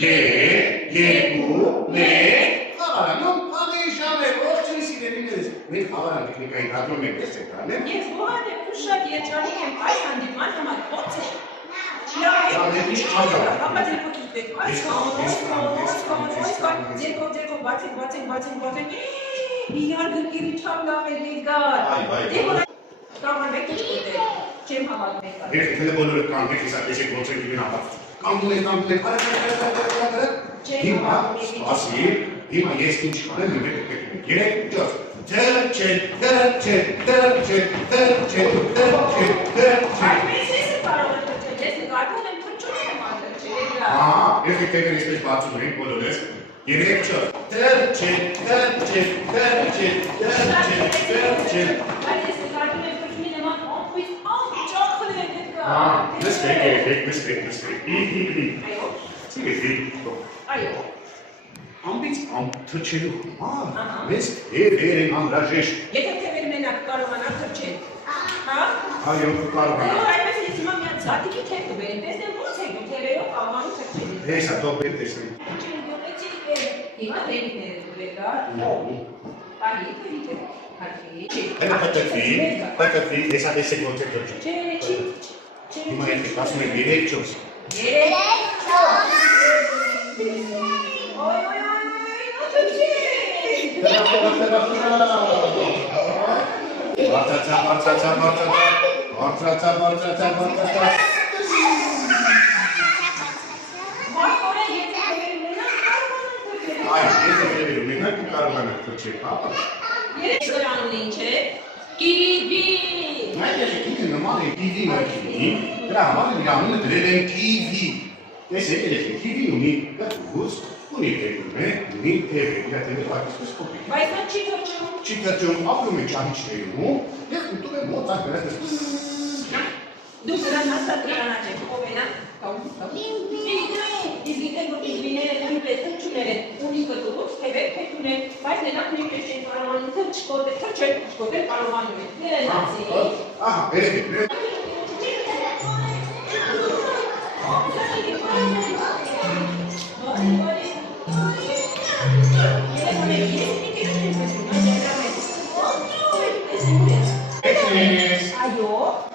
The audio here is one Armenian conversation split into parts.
երկու, մեկ, խաղարանում խաղեշան է, ողջույն սիրելիներս, մենք խաղարան տեխնիկայի թատրոնն ենք ես եկան եմ։ Ես ողան եմ ու շատ երջանիկ եմ այս հանդիպման համար ո՞նց է։ Ապա ձեր փոքրիկ այս ձերքով բացենք իրար գրկերի չավ լավ է եկար։ Կամարվեք ինչ կոտել, չեմ հավատում եկար։ Ես թե բոլորը կանգնեք հեսա տեսեք ոնց են դիմեն ապա։ Կանգնեք, հիմա, սպասի, հիմա ես ինչ կանեմ, նույնեք եկեք։ Երեք, ճոց, թրջել։ Այս ես է կարող է թրջել, ես նկարվում եմ թրջում եմ անդրջել։ Ես եկտեղեր իսպես բացում ենք բոլորես, երեք ճոց, թրջել։ Բայց ես նկարվում եմ թրջումի նման ամպույս ամճախլ է եկար։ Նստեք։ Այո։ Ամբից թրջելու համար, մեզ թևեր են անհրաժեշտ։ Եթե թևեր մենակ կարողանար թրջել, հա? Այո, կարողանա։ Այնպես ես հիմա միան զատիկի թև կբերեմ, տեսնեմ ոնց եք ու թևերով կարողանում թրջել։ Հեսա, թող բեր տեսնեմ։ Հիմա թևիկները դուլեկար։ Այի, թևիկը, հարկի։ Հետո պատտվի, հեսա տեսեք ոնց է թրջում։ Չի։ Հիմա եթե ասում եմ երեք ճոց։ Այ, եթե վերևում մենակ կարող ենք թրջել, հա։ Երեք դրանուն ինչ է։ Կիվի։ Այդ եկի նման է կիվի մայքինի, դրա համար իր անունը դրել են կիվի։ Տեսեք, կիվի ունի կտուս, ունի թևում է, ունի թև է, իր թևը այդպես կոպիտ։ Բայց նա չի թրջում։ Չի թրջում, ապրում է ճանիչներում, և ուտում է մոտ անգրած Դու դրան հաստատ դրանաչ եք, ով է նա, Իզգիտեն, որ իզվիները նույնպես թրջումներ են, ունի կտուղուց, թևեր թեքուն են, բայց նրանք նույնպես չեն կարողանում թրջել կարողանում են, ներենացի։ Ահա, վերևեք,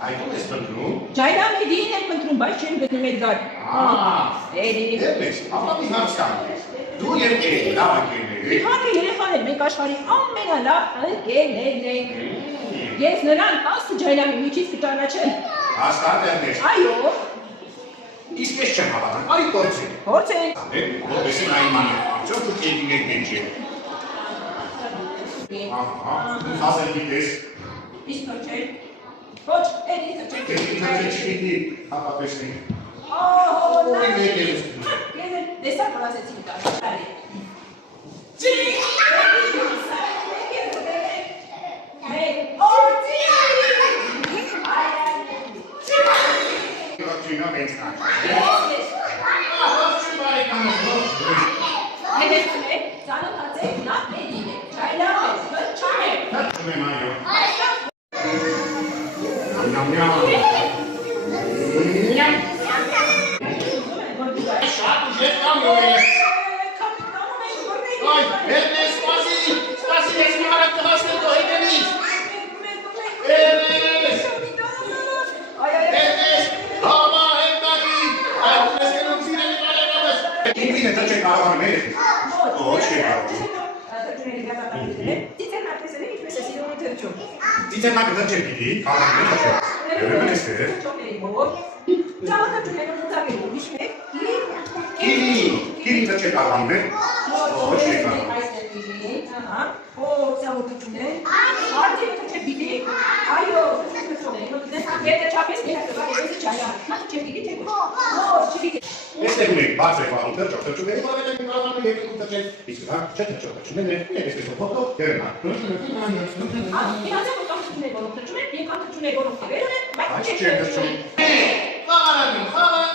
Այդում ես պնդրում։ Ջայրամեդին են պնդրում, բայց չեմ գտնում Էդգար։ Երբես, ապա մի հարցանք ես։ Դու և երեք լավ ընկերներ եք։ Իհարկե երեխաներ, մենք աշխարհի ամենալավ ընկերներն ենք։ Ես նրան 10 ջայրամի միջից կճանաչեմ։ Հաստատ եմ ես։ Այո։ Իսկ ես չեմ հավատում, արի փորձենք։ Փորձենք։ Որպես նա իմանա, արդյոք դու կեդին եք ինչ է։ Ահա, խազել գիտես։ Իսկ թրջել։ Ոչ, էդի թրջել։ Էդի թրջել չգիտի, հապատեսնի։ Ահո, Որի մեկ է ես։ Ես դեսակ վրասեցի մի տար, շարի։ Չինով ենք կան։ Հետեցում եք, ծանոթացեք նա մեդին է, ճայլավ է, թրջում է։ Թրջում եմ այո։ Շատ ուժեղ կամ յոյես։ Այ, Էրնես, սպասի, ես մի հարակ կհասնել քո հետևից։ Էրնես, համա հետագի, այդ ես կնում սիրելի բարեկամս։ Ինքին է թրջել կարողանում է։ Ոչ, չի կարողանում։ Ծիծերնա կթրջել պիտի, կարողանում է թրջել։ Երևն ես է։ Կիրին թրջել կարողանում է։ Ոչ, չի կարողանում։ Ես դեպում եք բարձր եք վաղում թրջով, թրջումների բարվետ եք կարողանում եք եք թրջել, իսկ դա չէ թրջով թրջումներ եք ես եք փոքով, երնա։ Այդ Այս չէ թրջում։ Խաղարանում, խաղար